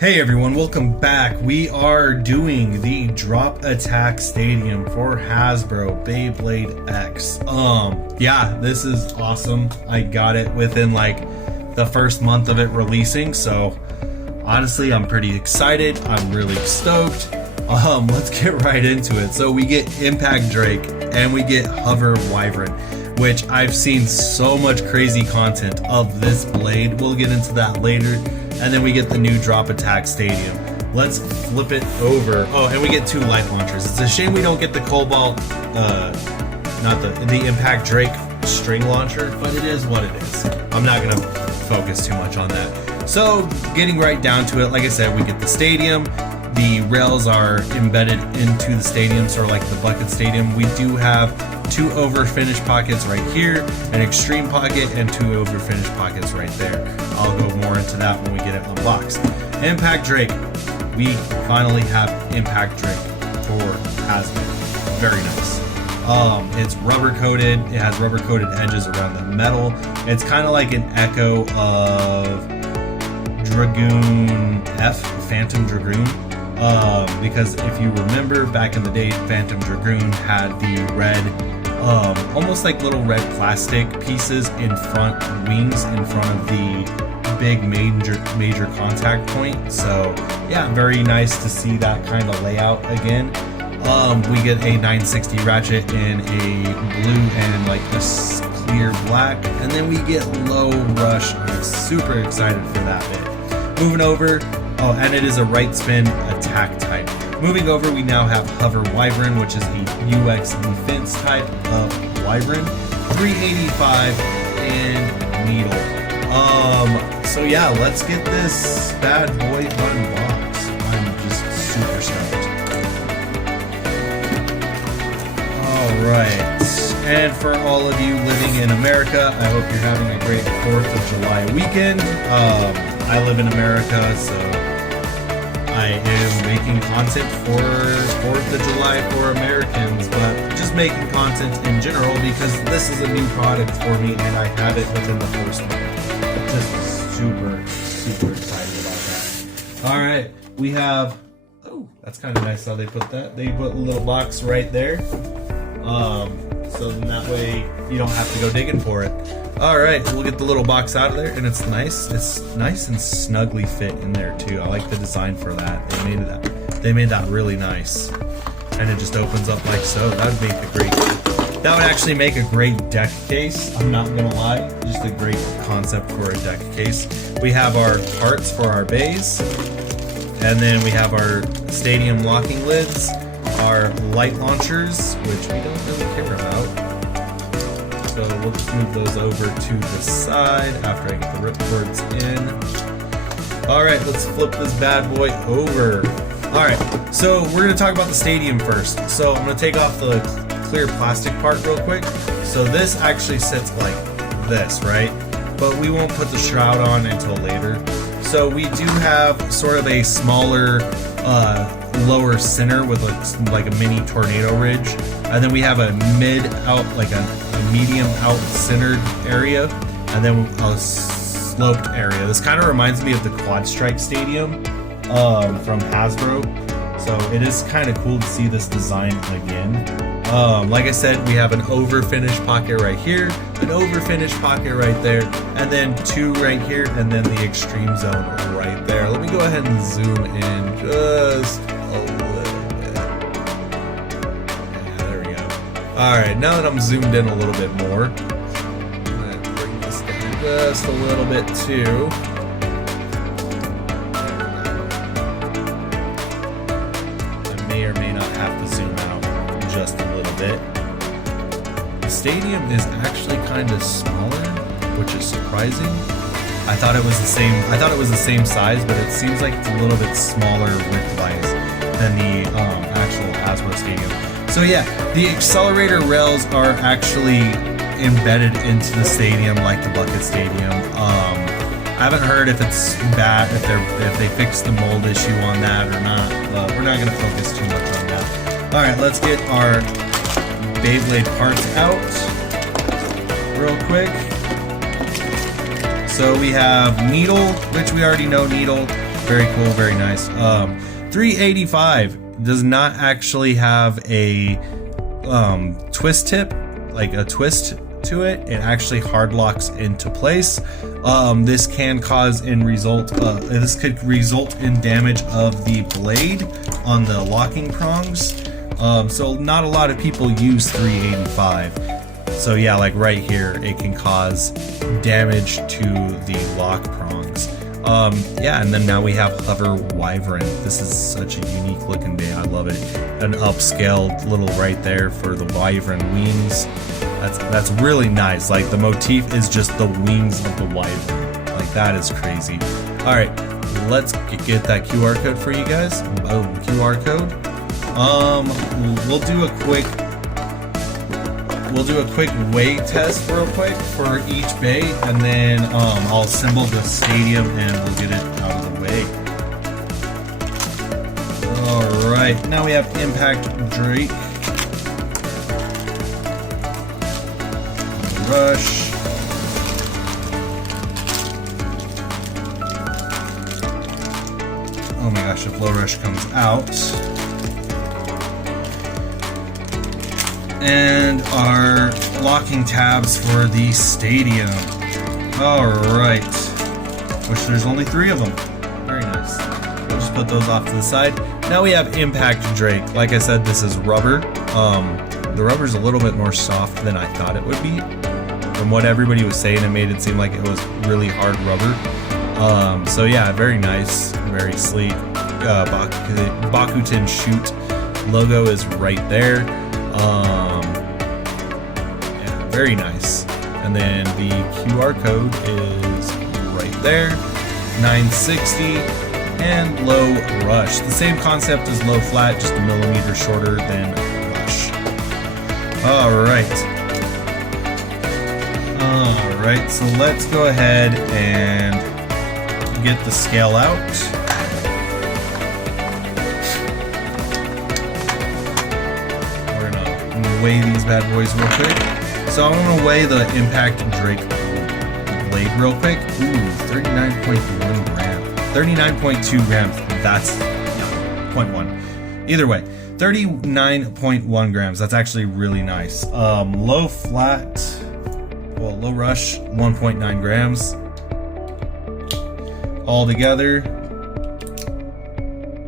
Hey everyone, welcome back. We are doing the Drop Attack Stadium for Hasbro Beyblade X. Yeah, this is awesome. I got it within like the first month of it releasing, so honestly, I'm pretty excited. I'm really stoked. Let's get right into it. So we get Impact Drake and we get Hover Wyvern, which I've seen so much crazy content of this blade. We'll get into that later. And then we get the new Drop Attack Stadium. Let's flip it over. Oh, and we get two light launchers. It's a shame we don't get the Cobalt, not the Impact Drake string launcher, but it is what it is. I'm not gonna focus too much on that. So, getting right down to it, like I said, we get the stadium. The rails are embedded into the stadium, sort of like the bucket stadium. We do have two over finish pockets right here, an extreme pocket, and two over finish pockets right there. I'll go more into that when we get it unboxed. Impact Drake. We finally have Impact Drake for Hasbro. Very nice. It's rubber coated. It has rubber coated edges around the metal. It's kind of like an echo of Dragoon F, Phantom Dragoon. Because if you remember back in the day, Phantom Dragoon had the red, almost like little red plastic pieces in front, wings in front of the big major contact point. So yeah, very nice to see that kind of layout again. We get a 960 ratchet in a blue and like this clear black, and then we get Low Rush. I'm super excited for that bit. Moving over. Oh, and it is a right spin attack type. Moving over, we now have Hover Wyvern, which is a UX defense type of Wyvern. 385 and Needle. So yeah, let's get this bad boy unboxed. I'm just super stoked. Alright, and for all of you living in America, I hope you're having a great 4th of July weekend. I live in America, so I am making content for 4th of July for Americans, but just making content in general because this is a new product for me and I have it within the first month. Just super excited about that. Alright, we have, oh, that's kind of nice how they put that. They put a little box right there. So then that way you don't have to go digging for it. Alright, we'll get the little box out of there, and it's nice. It's nice and snugly fit in there too. I like the design for that. They made that really nice. And it just opens up like so. That would actually make a great deck case. I'm not gonna lie. Just a great concept for a deck case. We have our parts for our bays. And then we have our stadium locking lids, our light launchers, which we don't really care about. So we'll just move those over to the side after I get the ripcords in. Alright, let's flip this bad boy over. Alright, so we're going to talk about the stadium first. So I'm going to take off the clear plastic part real quick. So this actually sits like this, right? But we won't put the shroud on until later. So we do have sort of a smaller lower center with like a mini tornado ridge, and then we have a mid out, like a medium out centered area, and then a sloped area. This kind of reminds me of the Quad Strike Stadium from Hasbro, so it is kind of cool to see this design again. Like I said, we have an over finish pocket right here, an over finish pocket right there, and then two right here, and then the extreme zone right there. Let me go ahead and zoom in just a little bit. Yeah, there we go. Alright, now that I'm zoomed in a little bit more, I'm going to bring this down just a little bit too. I may or may not have to zoom out just a little bit. The stadium is actually kind of smaller, which is surprising. I thought it was the same size, but it seems like it's a little bit smaller width-wise than the actual Hasbro Stadium. So yeah, the accelerator rails are actually embedded into the stadium like the Bucket Stadium. I haven't heard if it's bad, if they fixed the mold issue on that or not. We're not going to focus too much on that. All right, let's get our Beyblade parts out real quick. So we have Needle, which we already know Needle. Very cool, very nice. 385 does not actually have a twist tip, like a twist to it. It actually hard locks into place. This can cause this could result in damage of the blade on the locking prongs. So not a lot of people use 385. So yeah, like right here, it can cause damage to the lock prongs. Yeah, and then now we have Hover Wyvern. This is such a unique looking bay. I love it. An upscaled little right there for the Wyvern wings. That's really nice. Like the motif is just the wings of the Wyvern. Like that is crazy. All right, let's get that QR code for you guys. Oh, QR code. We'll do a quick weigh test real quick for each bay, and then I'll assemble the stadium and we'll get it out of the way. Alright, now we have Impact Drake, Rush, oh my gosh, if Low Rush comes out, and our locking tabs for the stadium. Alright, which there's only 3 of them. Very nice. We'll just put those off to the side. Now we have Impact Drake. Like I said, this is rubber. The rubber's a little bit more soft than I thought it would be. From what everybody was saying, it made it seem like it was really hard rubber. So yeah, very nice, very sleek. Bakuten Shoot logo is right there. Yeah, very nice. And then the QR code is right there. 960 and Low Rush. The same concept as Low Flat, just a millimeter shorter than Rush. Alright. Alright, so let's go ahead and get the scale out. Weigh these bad boys real quick. So I'm gonna weigh the Impact Drake blade real quick. Ooh, 39.1 grams. 39.2 grams. That's 0.1. Either way, 39.1 grams. That's actually really nice. Low rush, 1.9 grams. All together,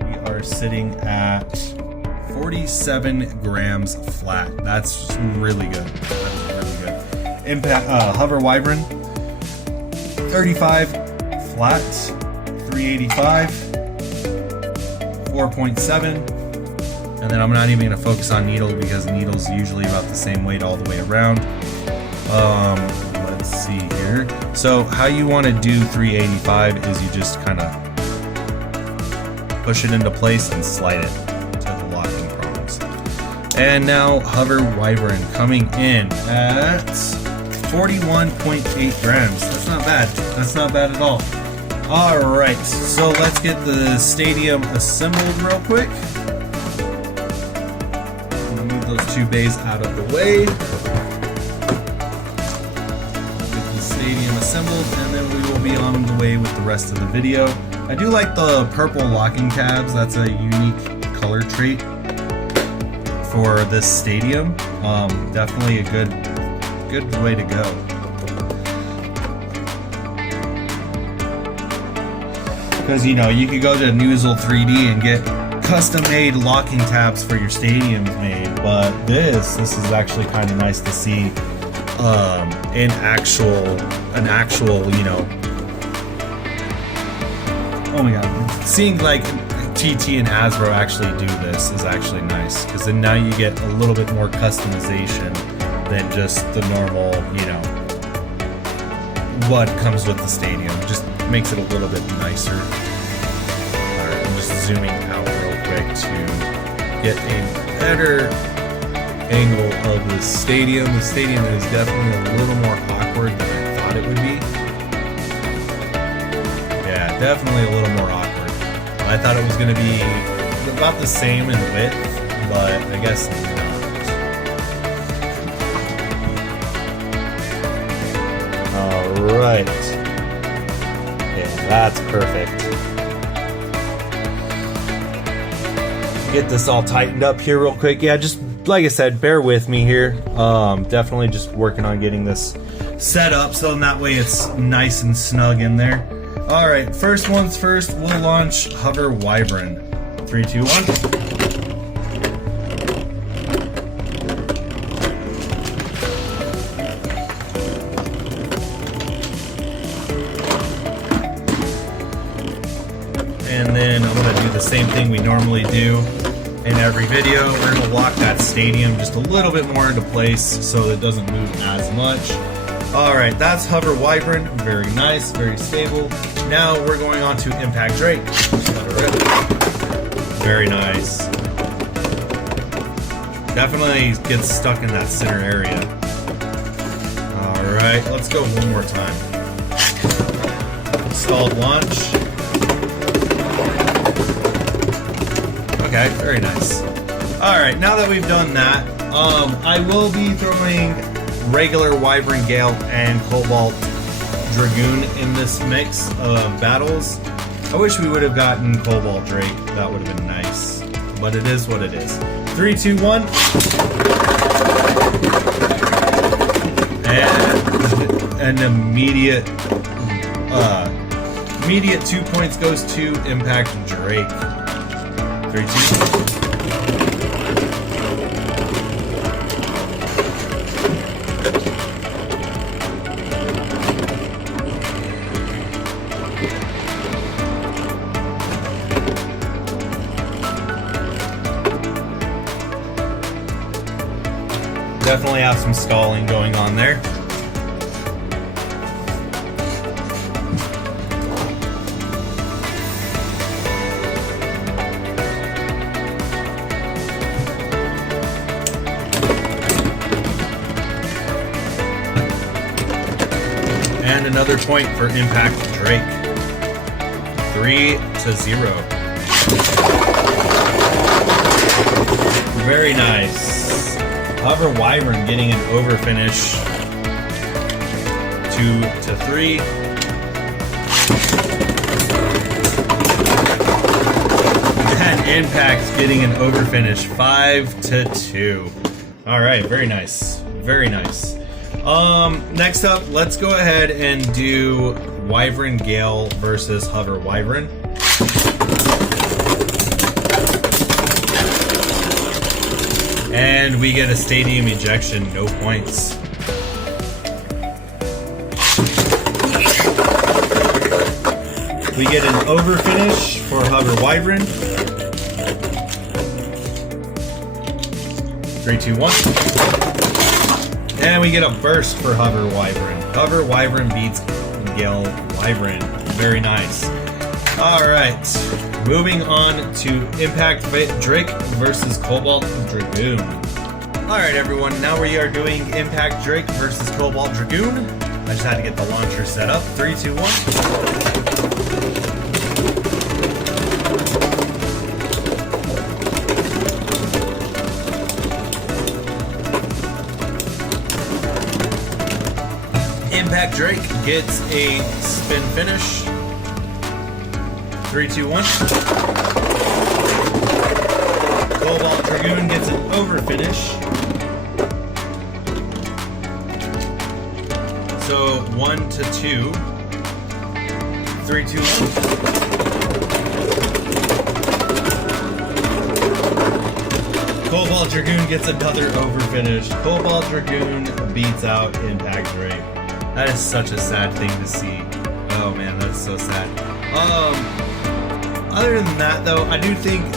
we are sitting at 47 grams flat. That's really good. That's really good. Impact Hover Wyvern, 35 flat, 385, 4.7, and then I'm not even going to focus on needle because needle's usually about the same weight all the way around. Let's see here. So how you want to do 385 is you just kind of push it into place and slide it. And now Hover Wyvern coming in at 41.8 grams. That's not bad. That's not bad at all. Alright, so let's get the stadium assembled real quick. I'm gonna move those 2 bays out of the way. Get the stadium assembled, and then we will be on the way with the rest of the video. I do like the purple locking tabs. That's a unique color trait for this stadium. Definitely a good way to go. Because you know, you could go to Noozle 3D and get custom made locking tabs for your stadiums made, but this is actually kind of nice to see an actual, you know, oh my god, seeing like TT and Hasbro actually do this is actually nice, because then now you get a little bit more customization than just the normal, you know, what comes with the stadium. Just makes it a little bit nicer. Alright, I'm just zooming out real quick to get a better angle of the stadium. The stadium is definitely a little more awkward than I thought it would be. Yeah, definitely a little more awkward. I thought it was going to be about the same in width, but I guess not. Alright. Yeah, that's perfect. get this all tightened up here real quick. Yeah, just like I said, bear with me here. Definitely just working on getting this set up so that way it's nice and snug in there. All right, first one's first, we'll launch Hover Wyvern. 3, 2, 1. And then I'm gonna do the same thing we normally do in every video. We're gonna lock that stadium just a little bit more into place so it doesn't move as much. All right, that's Hover Wyvern. Very nice, very stable. Now we're going on to Impact Drake. Very nice. Definitely gets stuck in that center area. All right, let's go one more time. Stalled launch. Okay, very nice. All right, now that we've done that, I will be throwing regular Wyvern Gale and Cobalt Dragoon in this mix of battles. I wish we would have gotten Cobalt Drake. That would have been nice, but it is what it is. 3, 2, 1. And an immediate 2 points goes to Impact Drake. 3, 2. Definitely have some stalling going on there. And another point for Impact Drake. 3 to 0. Very nice. Hover Wyvern getting an over finish. 2 to 3. And Impact getting an over finish. 5 to 2. All right, very nice. Very nice. Next up, let's go ahead and do Wyvern Gale versus Hover Wyvern. And we get a stadium ejection, no points. We get an over finish for Hover Wyvern. 3, 2, 1. And we get a burst for Hover Wyvern. Hover Wyvern beats Gale Wyvern. Very nice. Alright, moving on to Impact Drake versus Cobalt Dragoon. Alright everyone, now we are doing Impact Drake versus Cobalt Dragoon. I just had to get the launcher set up. 3, 2, 1. Impact Drake gets a spin finish. 3, 2, 1. Cobalt Dragoon gets an over finish. So 1 to 2. 3, 2, 1. Cobalt Dragoon gets another over finish. Cobalt Dragoon beats out Impact Drake. That is such a sad thing to see. Oh man, that is so sad. Other than that, though, I do think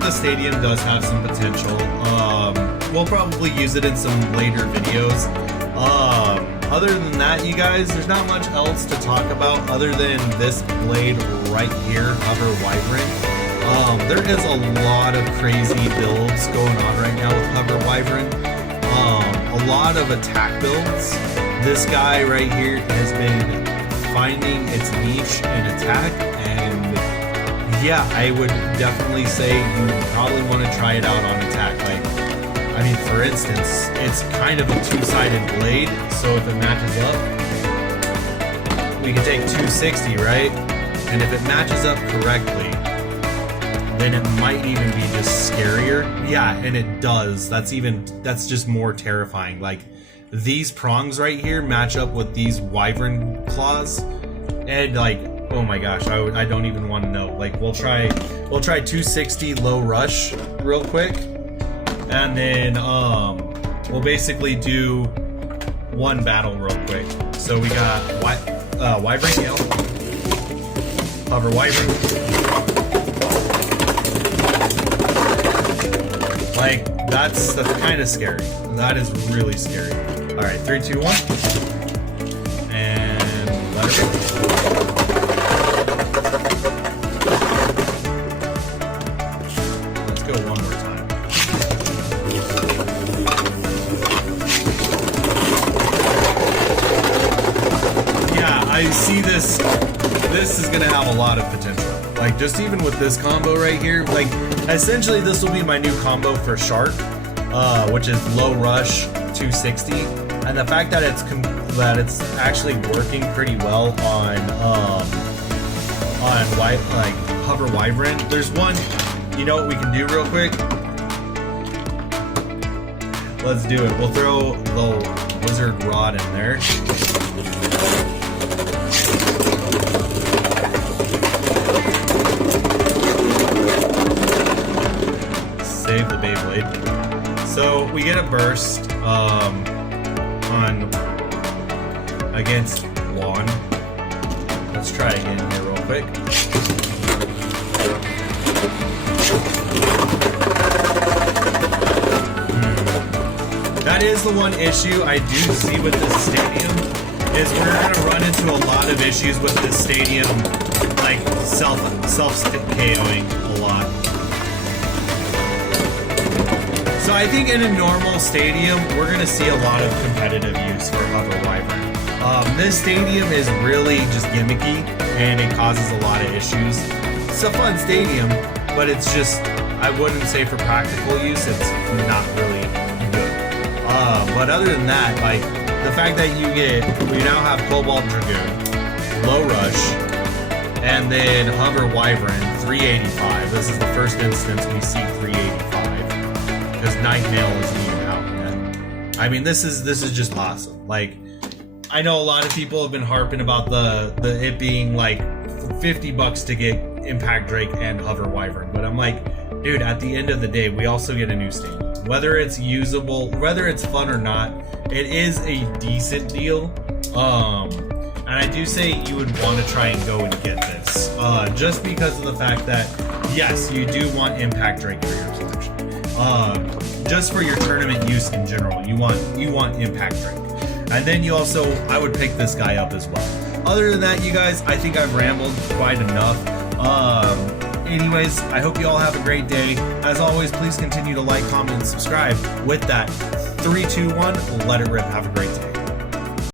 the stadium does have some potential. We'll probably use it in some later videos. Other than that, you guys, there's not much else to talk about other than this blade right here, Hover Wyvern. There is a lot of crazy builds going on right now with Hover Wyvern. A lot of attack builds. This guy right here has been finding its niche in attack, and yeah, I would definitely say you probably want to try it out on attack. Like, I mean, for instance, it's kind of a two-sided blade, so if it matches up, we can take 260, right? And if it matches up correctly, then it might even be just scarier. Yeah, and it does. That's just more terrifying. Like, these prongs right here match up with these wyvern claws, and like, oh my gosh, I don't even want to know. Like, we'll try 260 low rush real quick, and then we'll basically do one battle real quick. So we got wyvern yell, hover wyvern. Like, that's kind of scary. That is really scary. All right, 3, 2, 1, and let it go. Let's go one more time. Yeah, I see this. This is gonna have a lot of potential. Like, just even with this combo right here, like, essentially this will be my new combo for Shark, which is low rush 260, and the fact that it's actually working pretty well on hover wyvern. There's one, you know what we can do real quick? Let's do it. We'll throw the wizard rod in there. Save the Beyblade. So we get a burst on against Lawn. Let's try again here real quick. That is the one issue I do see with this stadium, is we're gonna run into a lot of issues with this stadium, like self KOing a lot. So I think in a normal stadium, we're going to see a lot of competitive use for hover wyvern. This stadium is really just gimmicky, and it causes a lot of issues. It's a fun stadium, but it's just, I wouldn't say for practical use, it's not really good. But other than that, like, the fact that we now have Cobalt Dragoon, Low Rush, and then Hover Wyvern, 385. This is the first instance we see 385. Because Nightmail isn't even out yet. I mean, this is just awesome. Like, I know a lot of people have been harping about the it being like $50 to get Impact Drake and Hover Wyvern, but I'm like, dude, at the end of the day, we also get a new stadium. Whether it's usable, whether it's fun or not, it is a decent deal. And I do say you would want to try and go and get this, just because of the fact that, yes, you do want Impact Drake for your selection. Just for your tournament use in general, you want Impact Drake. And then you also, I would pick this guy up as well. Other than that, you guys, I think I've rambled quite enough. Anyways, I hope you all have a great day. As always, please continue to like, comment, and subscribe. With that, 3, 2, 1, let it rip. Have a great day.